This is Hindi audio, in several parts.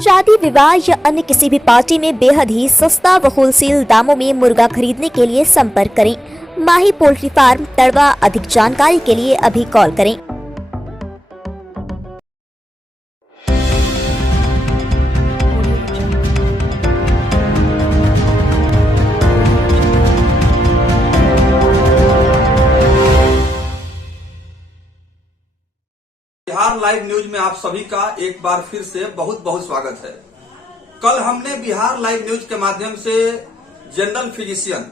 शादी, विवाह या अन्य किसी भी पार्टी में बेहद ही सस्ता व होलसेल दामों में मुर्गा खरीदने के लिए संपर्क करें। माही पोल्ट्री फार्म, तड़वा। अधिक जानकारी के लिए अभी कॉल करें। बिहार लाइव न्यूज में आप सभी का एक बार फिर से बहुत बहुत स्वागत है। कल हमने बिहार लाइव न्यूज के माध्यम से जनरल फिजिशियन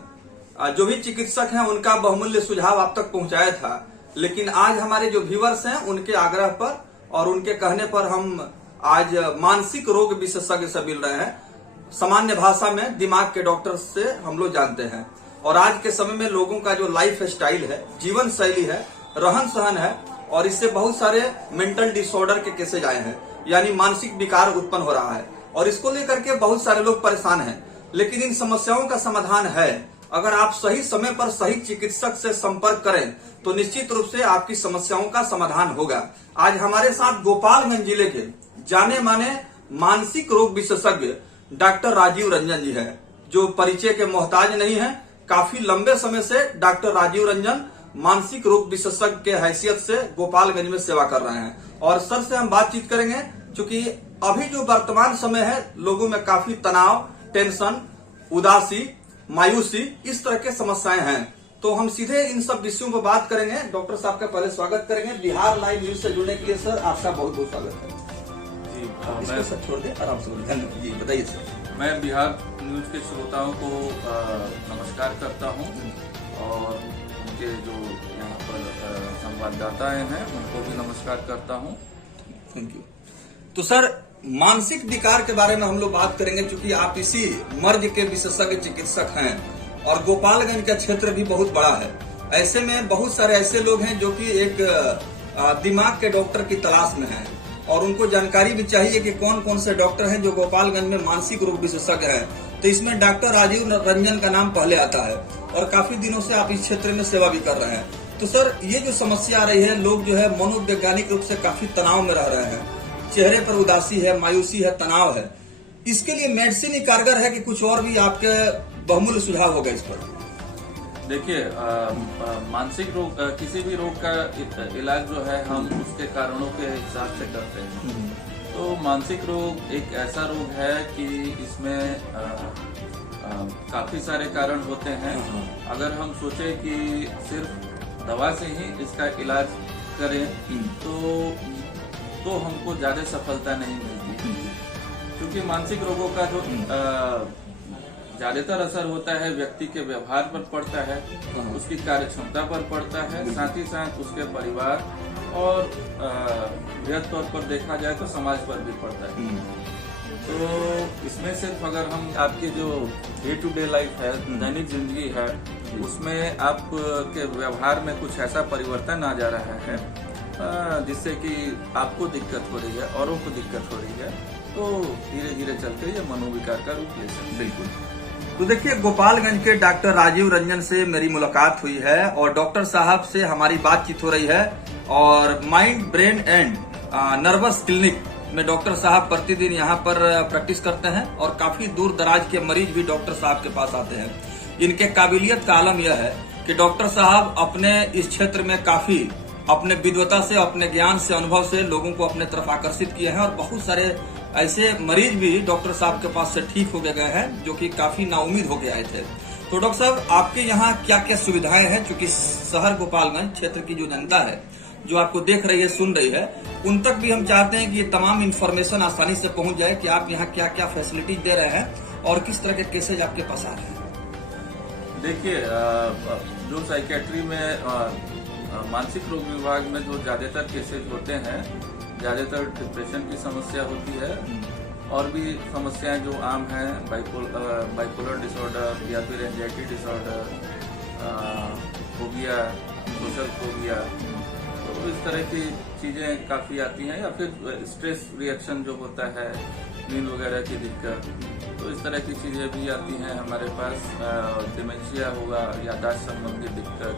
जो भी चिकित्सक हैं उनका बहुमूल्य सुझाव आप तक पहुंचाया था, लेकिन आज हमारे जो व्यूअर्स हैं उनके आग्रह पर और उनके कहने पर हम आज मानसिक रोग विशेषज्ञ से मिल रहे हैं। सामान्य भाषा में दिमाग के डॉक्टर से हम लोग जानते हैं। और आज के समय में लोगों का जो लाइफ स्टाइल है, जीवन शैली है, रहन सहन है, और इससे बहुत सारे मेंटल डिसऑर्डर के केसेज आए हैं, यानी मानसिक विकार उत्पन्न हो रहा है और इसको लेकर के बहुत सारे लोग परेशान हैं। लेकिन इन समस्याओं का समाधान है। अगर आप सही समय पर सही चिकित्सक से संपर्क करें तो निश्चित रूप से आपकी समस्याओं का समाधान होगा। आज हमारे साथ गोपालगंज जिले के जाने माने मानसिक रोग विशेषज्ञ डॉक्टर राजीव रंजन जी है, जो परिचय के मोहताज नहीं है। काफी लंबे समय से डॉक्टर राजीव रंजन मानसिक रोग विशेषज्ञ के हैसियत से गोपालगंज में सेवा कर रहे हैं। और सर से हम बातचीत करेंगे, क्योंकि अभी जो वर्तमान समय है लोगों में काफी तनाव, टेंशन, उदासी, मायूसी, इस तरह के समस्याएं हैं। तो हम सीधे इन सब विषयों पर बात करेंगे। डॉक्टर साहब का पहले स्वागत करेंगे बिहार लाइव न्यूज से जुड़ने के लिए। सर आपका बहुत बहुत स्वागत है जी। मैं सब छोड़ दे, आराम से धन्यवाद जी। बताइए सर। मैं बिहार न्यूज के श्रोताओं को नमस्कार करता हूं और के जो यहाँ पर संवाददाता हैं उनको भी नमस्कार करता हूँ। Thank you. तो सर मानसिक विकार के बारे में हम लोग बात करेंगे, क्योंकि आप इसी मर्ज के विशेषज्ञ चिकित्सक हैं और गोपालगंज का क्षेत्र भी बहुत बड़ा है। ऐसे में बहुत सारे ऐसे लोग हैं जो कि एक दिमाग के डॉक्टर की तलाश में हैं और उनको जानकारी भी चाहिए कि कौन कौन से डॉक्टर हैं जो गोपालगंज में मानसिक रोग विशेषज्ञ हैं। तो इसमें डॉक्टर राजीव रंजन का नाम पहले आता है और काफी दिनों से आप इस क्षेत्र में सेवा भी कर रहे हैं। तो सर ये जो समस्या आ रही है, लोग जो है मनोवैज्ञानिक रूप से काफी तनाव में रह रहे हैं, चेहरे पर उदासी है, मायूसी है, तनाव है, इसके लिए मेडिसिन ही कारगर है कि कुछ और भी आपके बहुमूल्य सुझाव होगा इस पर? देखिए, मानसिक रोग, किसी भी रोग का इलाज जो है हम उसके कारणों के हिसाब से करते हैं। तो मानसिक रोग एक ऐसा रोग है कि इसमें काफी सारे कारण होते हैं। अगर हम सोचे कि सिर्फ दवा से ही इसका इलाज करें तो हमको ज्यादा सफलता नहीं मिलती, क्योंकि मानसिक रोगों का जो ज्यादातर असर होता है व्यक्ति के व्यवहार पर पड़ता है, उसकी कार्य क्षमता पर पड़ता है, साथ ही साथ उसके परिवार और बृहद तौर पर देखा जाए तो समाज पर भी पड़ता है। तो इसमें सिर्फ अगर हम आपके जो डे टू डे लाइफ है, दैनिक जिंदगी है, उसमें आपके व्यवहार में कुछ ऐसा परिवर्तन आ जा रहा है जिससे कि आपको दिक्कत हो रही है, औरों को दिक्कत हो रही है, तो धीरे धीरे चलते ये मनोविकार का रूप ले सकते हैं। बिल्कुल। तो देखिए, गोपालगंज के डॉक्टर राजीव रंजन से मेरी मुलाकात हुई है और डॉक्टर साहब से हमारी बातचीत हो रही है। और mind, brain and nervous clinic में डॉक्टर साहब प्रतिदिन यहाँ पर प्रैक्टिस करते हैं और काफी दूर दराज के मरीज भी डॉक्टर साहब के पास आते हैं। इनके काबिलियत का आलम यह है कि डॉक्टर साहब अपने इस क्षेत्र में काफी अपने विद्वता से, अपने ज्ञान से, अनुभव से लोगों को अपने तरफ आकर्षित किए हैं और बहुत सारे ऐसे मरीज भी डॉक्टर साहब के पास से ठीक हो गए हैं जो कि काफी नाउम्मीद होके आए थे। तो डॉक्टर साहब, आपके यहाँ क्या क्या सुविधाएं हैं, क्योंकि शहर गोपालगंज क्षेत्र की जो जनता है जो आपको देख रही है, सुन रही है, उन तक भी हम चाहते हैं कि ये तमाम इन्फॉर्मेशन आसानी से पहुंच जाए कि आप यहाँ क्या क्या फैसिलिटीज दे रहे हैं और किस तरह के केसेज आपके पास आ रहे हैं। देखिए, जो साइकेट्री में मानसिक रोग विभाग में जो ज्यादातर केसेज होते हैं, ज्यादातर डिप्रेशन की समस्या होती है और भी समस्याएं जो आम हैं, बाइपोलर डिसऑर्डर या फिर anxiety disorder, phobia, social phobia, तो इस तरह की चीजें काफी आती हैं, या फिर स्ट्रेस रिएक्शन जो होता है, नींद वगैरह की दिक्कत, तो इस तरह की चीजें भी आती हैं हमारे पास। डिमेंशिया होगा, याददाश्त संबंधी दिक्कत,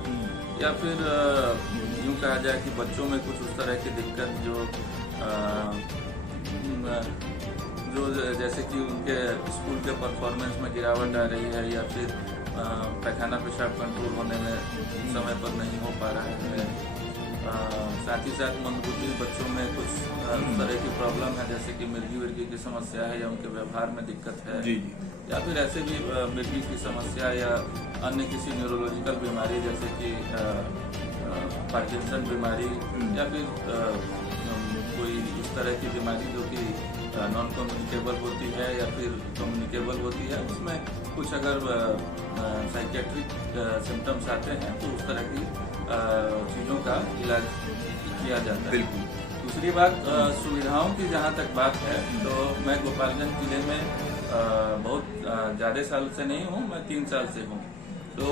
या फिर यूँ कहा जाए कि बच्चों में कुछ उस तरह की दिक्कत जो जो जैसे कि उनके स्कूल के परफॉर्मेंस में गिरावट आ रही है या फिर पैखाना पेशाब कंट्रोल होने में समय पर नहीं हो पा रहा है। साथ ही साथ मंदबुद्धि बच्चों में कुछ तरह की प्रॉब्लम है, जैसे कि मिर्गी विर्गी की समस्या है या उनके व्यवहार में दिक्कत है, जी जी। या फिर ऐसे भी मिर्गी की समस्या या अन्य किसी न्यूरोलॉजिकल बीमारी जैसे कि पार्किंसन बीमारी या फिर कोई इस तरह की बीमारी जो कि नॉन कम्युनिकेबल होती है या फिर कम्युनिकेबल होती है, उसमें कुछ अगर साइकेट्रिक सिम्टम्स आते हैं तो उस तरह की चीज़ों का इलाज किया जाता है। बिल्कुल। दूसरी बात, सुविधाओं की जहाँ तक बात है तो मैं गोपालगंज जिले में बहुत ज़्यादा साल से नहीं हूँ, मैं 3 साल से हूँ। तो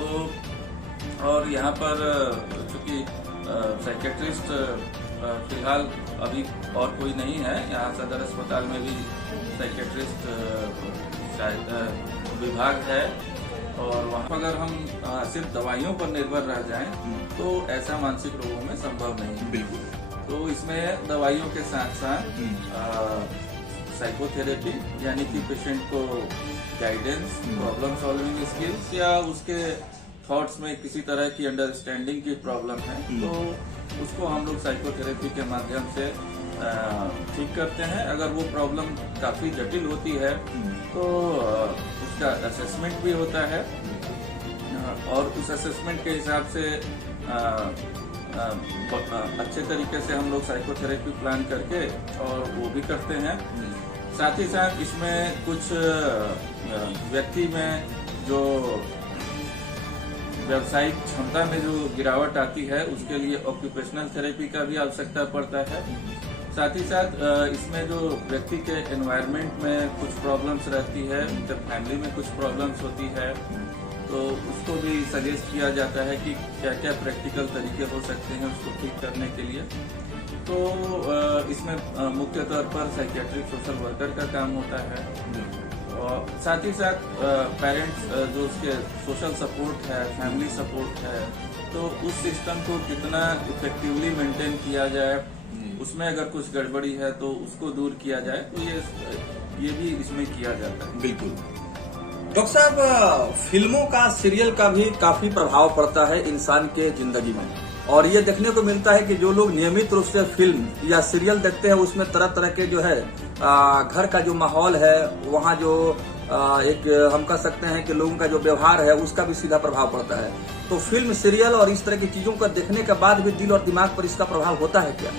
और यहाँ पर चूँकि साइकेट्रिस्ट फिलहाल अभी और कोई नहीं है, यहाँ सदर अस्पताल में भी साइकेट्रिस्ट शायद विभाग है, और वहाँ अगर हम सिर्फ दवाइयों पर निर्भर रह जाएं तो ऐसा मानसिक रोगों में संभव नहीं। बिल्कुल। तो इसमें दवाइयों के साथ साथ साइकोथेरेपी यानी कि पेशेंट को गाइडेंस, प्रॉब्लम सॉल्विंग स्किल्स या उसके थॉट्स में किसी तरह की अंडरस्टैंडिंग की प्रॉब्लम है तो उसको हम लोग साइकोथेरेपी के माध्यम से ठीक करते हैं। अगर वो प्रॉब्लम काफी जटिल होती है तो उसका असेसमेंट भी होता है और उस असेसमेंट के हिसाब से अच्छे तरीके से हम लोग साइकोथेरेपी प्लान करके और वो भी करते हैं। साथ ही साथ इसमें कुछ व्यक्ति में जो व्यावसायिक क्षमता में जो गिरावट आती है उसके लिए ऑक्यूपेशनल थेरेपी का भी आवश्यकता पड़ता है। साथ ही साथ इसमें जो व्यक्ति के एनवायरनमेंट में कुछ प्रॉब्लम्स रहती है, उनके फैमिली में कुछ प्रॉब्लम्स होती है, तो उसको भी सजेस्ट किया जाता है कि क्या क्या प्रैक्टिकल तरीके हो सकते हैं उसको ठीक करने के लिए। तो इसमें मुख्य तौर पर साइकियाट्रिक सोशल वर्कर का काम होता है और साथ ही साथ पेरेंट्स जो उसके सोशल सपोर्ट है, फैमिली सपोर्ट है, तो उस सिस्टम को कितना इफेक्टिवली मेंटेन किया जाए, उसमें अगर कुछ गड़बड़ी है तो उसको दूर किया जाए, तो ये भी इसमें किया जाता है। बिल्कुल। डॉक्टर साहब, फिल्मों का, सीरियल का भी काफी प्रभाव पड़ता है इंसान के जिंदगी में, और ये देखने को मिलता है कि जो लोग नियमित रूप से फिल्म या सीरियल देखते हैं उसमें तरह तरह के जो है घर का जो माहौल है, वहाँ जो एक हम कह सकते हैं कि लोगों का जो व्यवहार है उसका भी सीधा प्रभाव पड़ता है। तो फिल्म, सीरियल और इस तरह की चीजों को देखने के बाद भी दिल और दिमाग पर इसका प्रभाव होता है क्या?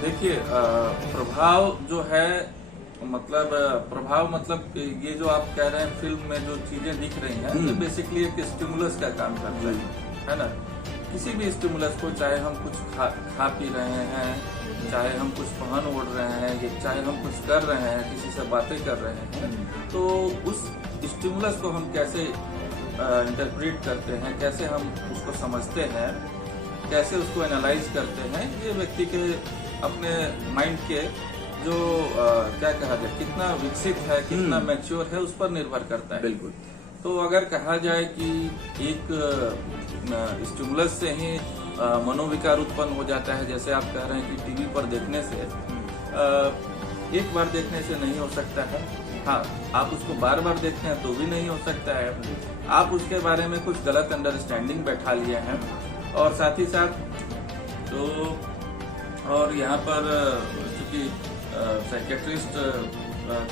देखिए, प्रभाव जो है मतलब ये जो आप कह रहे हैं फिल्म में जो चीजें दिख रही हैं ये बेसिकली एक स्टिमुलस का काम करता है ना। किसी भी स्टिमुलस को, चाहे हम कुछ खा पी रहे हैं, चाहे हम कुछ पहन ओढ़ रहे हैं, चाहे हम कुछ कर रहे हैं, किसी से बातें कर रहे हैं, तो उस स्टिमुलस को हम कैसे इंटरप्रेट करते हैं, कैसे हम उसको समझते हैं, कैसे उसको एनालाइज करते हैं, ये व्यक्ति के अपने माइंड के जो क्या कहा जाए, कितना विकसित है, कितना मैच्योर है, उस पर निर्भर करता है। बिल्कुल। तो अगर कहा जाए कि एक स्टिमुलस से ही मनोविकार उत्पन्न हो जाता है, जैसे आप कह रहे हैं कि टीवी पर देखने से एक बार देखने से नहीं हो सकता है। हाँ, आप उसको बार बार देखते हैं तो भी नहीं हो सकता है। आप उसके बारे में कुछ गलत अंडरस्टैंडिंग बैठा लिए हैं, और साथ ही साथ तो और यहाँ पर चूंकि साइकेट्रिस्ट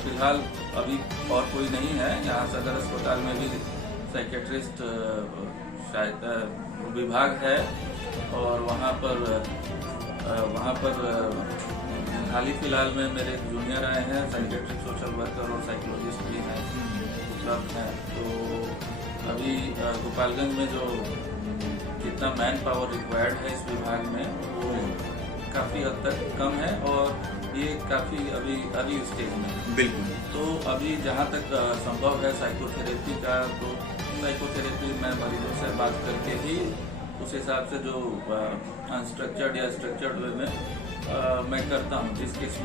फिलहाल अभी और कोई नहीं है, यहाँ सदर अस्पताल में भी साइकेट्रिस्ट शायद विभाग है, और वहाँ पर हाल ही फिलहाल में मेरे एक जूनियर आए हैं, साइकेट्रिक सोशल वर्कर और साइकोलॉजिस्ट भी हैं, उपलब्ध हैं। तो अभी गोपालगंज में जो जितना मैन पावर रिक्वायर्ड है इस विभाग में वो काफी हद तक कम है, और ये काफी अभी अर्ली स्टेज में है। बिल्कुल। तो अभी जहाँ तक संभव है साइकोथेरेपी का, तो साइकोथेरेपी मैं मरीजों से बात करके ही उस हिसाब से जो अनस्ट्रक्चर्ड या स्ट्रक्चर्ड वे में मैं करता हूँ, जिस केस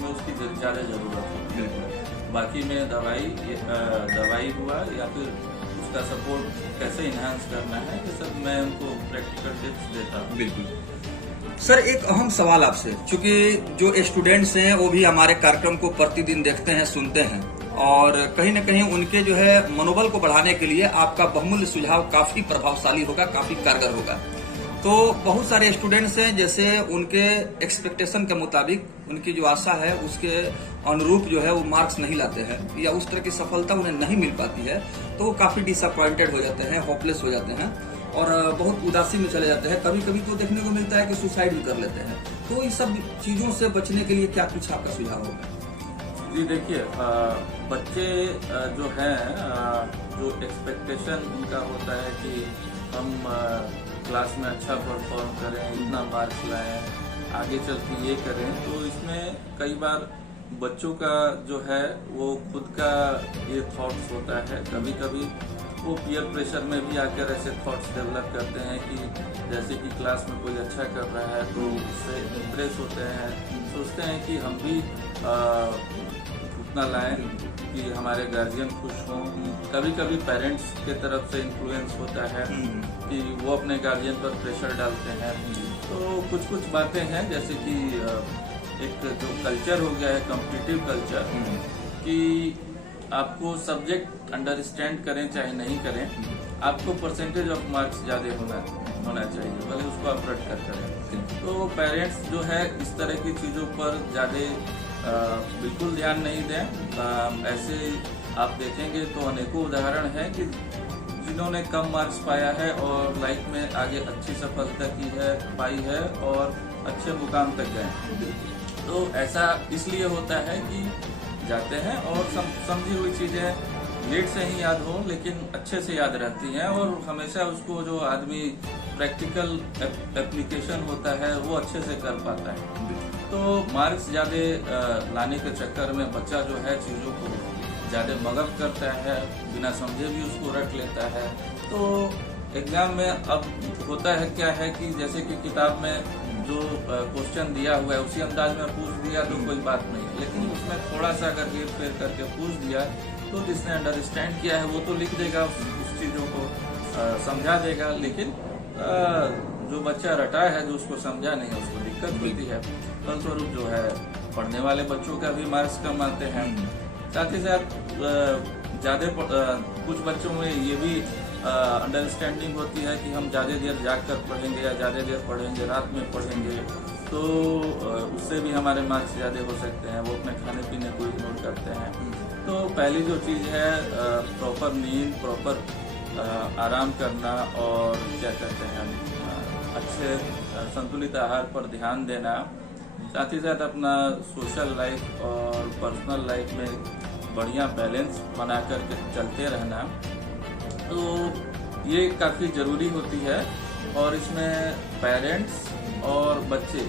में उसकी ज़्यादा ज़रूरत है। बाकी में दवाई हुआ या फिर उसका सपोर्ट कैसे इन्हांस करना है, ये सब मैं उनको प्रैक्टिकल टिप्स देता हूँ। बिल्कुल। सर एक अहम सवाल आपसे, क्योंकि जो स्टूडेंट्स हैं वो भी हमारे कार्यक्रम को प्रतिदिन देखते हैं, सुनते हैं, और कहीं न कहीं उनके जो है मनोबल को बढ़ाने के लिए आपका बहुमूल्य सुझाव काफी प्रभावशाली होगा, काफी कारगर होगा। तो बहुत सारे स्टूडेंट्स हैं, जैसे उनके एक्सपेक्टेशन के मुताबिक, उनकी जो आशा है उसके अनुरूप जो है वो मार्क्स नहीं लाते हैं, या उस तरह की सफलता उन्हें नहीं मिल पाती है, तो वो काफी डिसअपॉइंटेड हो जाते हैं, होपलेस हो जाते हैं और बहुत उदासी में चले जाते हैं। कभी कभी तो देखने को मिलता है कि सुसाइड भी कर लेते हैं। तो इन सब चीजों से बचने के लिए क्या कुछ आपका सुझाव होगा? जी देखिए, बच्चे जो हैं, जो एक्सपेक्टेशन उनका होता है कि हम क्लास में अच्छा परफॉर्म करें, इतना मार्क्स लाएं, आगे चल के ये करें, तो इसमें कई बार बच्चों का जो है वो खुद का ये थॉट्स होता है। कभी कभी वो पीयर प्रेशर में भी आकर ऐसे थॉट्स डेवलप करते हैं कि जैसे कि क्लास में कोई अच्छा कर रहा है तो उससे इम्प्रेस होते हैं, सोचते हैं कि हम भी उतना लाएं कि हमारे गार्जियन खुश हों। कभी कभी पेरेंट्स के तरफ से इन्फ्लुएंस होता है कि वो अपने गार्जियन पर प्रेशर डालते हैं। तो कुछ बातें हैं, जैसे कि एक जो कल्चर हो गया है, कॉम्पिटिटिव कल्चर, कि आपको सब्जेक्ट अंडरस्टैंड करें चाहे नहीं करें, आपको परसेंटेज ऑफ मार्क्स ज़्यादा होना चाहिए, भले उसको आप रट कर करें। तो पेरेंट्स जो है इस तरह की चीज़ों पर ज़्यादा बिल्कुल ध्यान नहीं दें। ऐसे आप देखेंगे तो अनेकों उदाहरण हैं कि जिन्होंने कम मार्क्स पाया है और लाइफ में आगे अच्छी सफलता पाई है और अच्छे मुकाम तक गए। तो ऐसा इसलिए होता है कि जाते हैं और समझी हुई चीजें लेट से ही याद हो, लेकिन अच्छे से याद रहती हैं, और हमेशा उसको जो आदमी प्रैक्टिकल एप्लीकेशन होता है वो अच्छे से कर पाता है। तो मार्क्स ज़्यादा लाने के चक्कर में बच्चा जो है चीज़ों को ज़्यादा मगब करता है, बिना समझे भी उसको रट लेता है। तो एग्जाम में अब होता है क्या है कि जैसे कि किताब में जो क्वेश्चन दिया हुआ है उसी अंदाज में पूछ दिया तो कोई बात नहीं, लेकिन उसमें थोड़ा सा अगर हेर फेर करके पूछ दिया तो जिसने अंडरस्टैंड किया है वो तो लिख देगा, उस चीज़ों को समझा देगा, लेकिन जो बच्चा रटा है, जो उसको समझा नहीं है, उसको दिक्कत होती है। फलस्वरूप जो है पढ़ने वाले बच्चों का भी मार्क्स कम आते हैं। साथ ही साथ कुछ बच्चों में ये भी अंडरस्टैंडिंग होती है कि हम ज़्यादा देर जाग कर पढ़ेंगे या ज़्यादा देर पढ़ेंगे, रात में पढ़ेंगे, तो उससे भी हमारे मार्क्स ज़्यादा हो सकते हैं। वो अपने खाने पीने को इग्नोर करते हैं। तो पहली जो चीज़ है, प्रॉपर नींद, प्रॉपर आराम करना, और क्या कहते हैं, अच्छे संतुलित आहार पर ध्यान देना। साथ ही साथ अपना सोशल लाइफ और पर्सनल लाइफ में बढ़िया बैलेंस बना करके चलते रहना, तो ये काफ़ी ज़रूरी होती है। और इसमें पेरेंट्स और बच्चे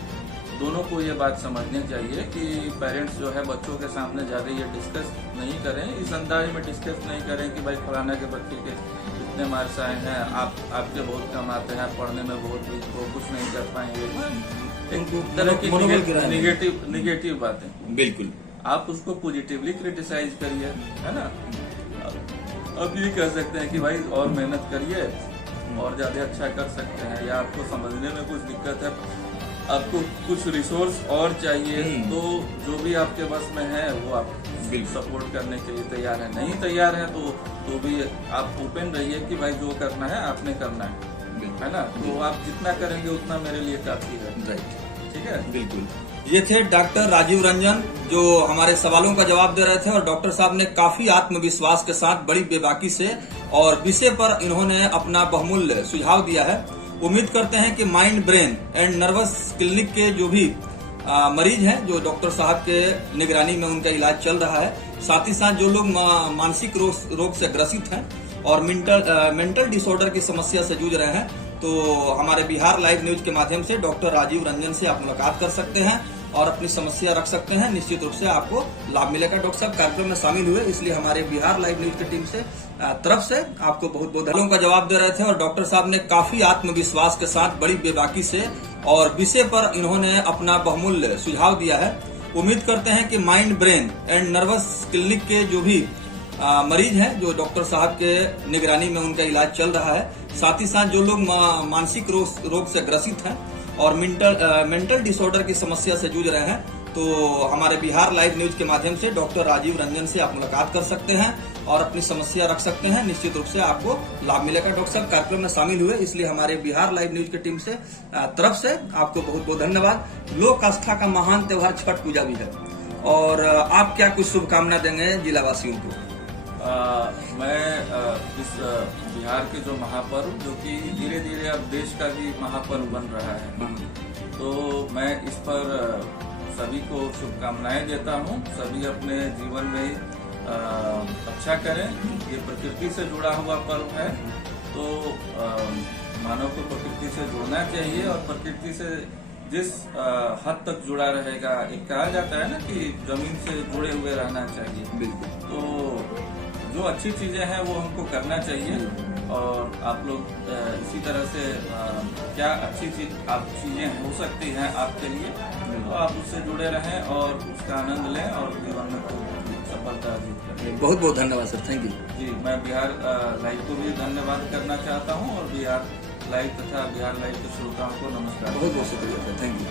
दोनों को ये बात समझनी चाहिए कि पेरेंट्स जो है बच्चों के सामने ज़्यादा ये डिस्कस नहीं करें, इस अंदाज में डिस्कस नहीं करें कि भाई फलाना के बच्चे के इतने मार्क्स आए हैं, आपके बहुत कम आते हैं, पढ़ने में बहुत वीक हो, कुछ नहीं कर पाएंगे, एक तरह की निगेटिव बातें। बिल्कुल, आप उसको पॉजिटिवली क्रिटिसाइज करिए, है ना। अब ये कह सकते हैं कि भाई और मेहनत करिए और ज़्यादा अच्छा कर सकते हैं, या आपको समझने में कुछ दिक्कत है, आपको कुछ रिसोर्स और चाहिए, तो जो भी आपके बस में है वो आप सपोर्ट करने के लिए तैयार है। नहीं तैयार है तो भी आप ओपन रहिए कि भाई जो करना है आपने करना है ना। तो आप जितना करेंगे उतना मेरे लिए काफी है। राइट, ठीक है, बिल्कुल। ये थे डॉक्टर राजीव रंजन, जो हमारे सवालों का जवाब दे रहे थे, और डॉक्टर साहब ने काफी आत्मविश्वास के साथ, बड़ी बेबाकी से और विषय पर इन्होंने अपना बहुमूल्य सुझाव दिया है। उम्मीद करते हैं कि mind brain and nervous clinic के जो भी मरीज हैं, जो डॉक्टर साहब के निगरानी में उनका इलाज चल रहा है, साथ ही साथ जो लोग मानसिक रोग से ग्रसित हैं और मेंटल डिसऑर्डर की समस्या से जूझ रहे हैं, तो हमारे बिहार लाइव न्यूज के माध्यम से डॉक्टर राजीव रंजन से आप मुलाकात कर सकते हैं और अपनी समस्या रख सकते हैं। निश्चित रूप से आपको लाभ मिलेगा। डॉक्टर साहब कार्यक्रम में शामिल हुए, इसलिए हमारे बिहार लाइव न्यूज की टीम से तरफ से आपको बहुत बहुत धन्यवाद का जवाब दे रहे थे, और डॉक्टर साहब ने काफी आत्मविश्वास के साथ, बड़ी बेबाकी से और विषय पर इन्होंने अपना बहुमूल्य सुझाव दिया है। उम्मीद करते हैं कि mind brain and nervous clinic के जो भी मरीज हैं, जो डॉक्टर साहब के निगरानी में उनका इलाज चल रहा है, साथ ही साथ जो लोग मानसिक रोग से ग्रसित हैं और मेंटल डिसऑर्डर की समस्या से जूझ रहे हैं तो हमारे बिहार लाइव न्यूज के माध्यम से डॉक्टर राजीव रंजन से आप मुलाकात कर सकते हैं और अपनी समस्या रख सकते हैं। निश्चित रूप से आपको लाभ मिलेगा। डॉक्टर साहब कार्यक्रम में शामिल हुए, इसलिए हमारे बिहार लाइव न्यूज की टीम से तरफ से आपको बहुत बहुत धन्यवाद। लोक आस्था का महान त्योहार छठ पूजा भी है और आप क्या कुछ शुभकामना देंगे जिला वासियों को? मैं इस बिहार के जो महापर्व, जो कि धीरे धीरे अब देश का भी महापर्व बन रहा है, तो मैं इस पर सभी को शुभकामनाएं देता हूं। सभी अपने जीवन में अच्छा करें। ये प्रकृति से जुड़ा हुआ पर्व है, तो मानव को प्रकृति से जुड़ना चाहिए और प्रकृति से जिस हद तक जुड़ा रहेगा, एक कहा जाता है ना कि जमीन से जुड़े हुए रहना चाहिए। बिल्कुल। तो जो अच्छी चीजें हैं वो हमको करना चाहिए और आप लोग इसी तरह से क्या अच्छी चीजें हो सकती हैं आपके लिए, तो आप उससे जुड़े रहें और उसका आनंद लें और जीवन में सफलता अर्जित करें। बहुत बहुत धन्यवाद सर, थैंक यू। जी, मैं बिहार लाइव को भी धन्यवाद करना चाहता हूँ और बिहार लाइव तथा बिहार लाइव के श्रोताओं को नमस्कार। बहुत बहुत शुक्रिया सर, थैंक यू।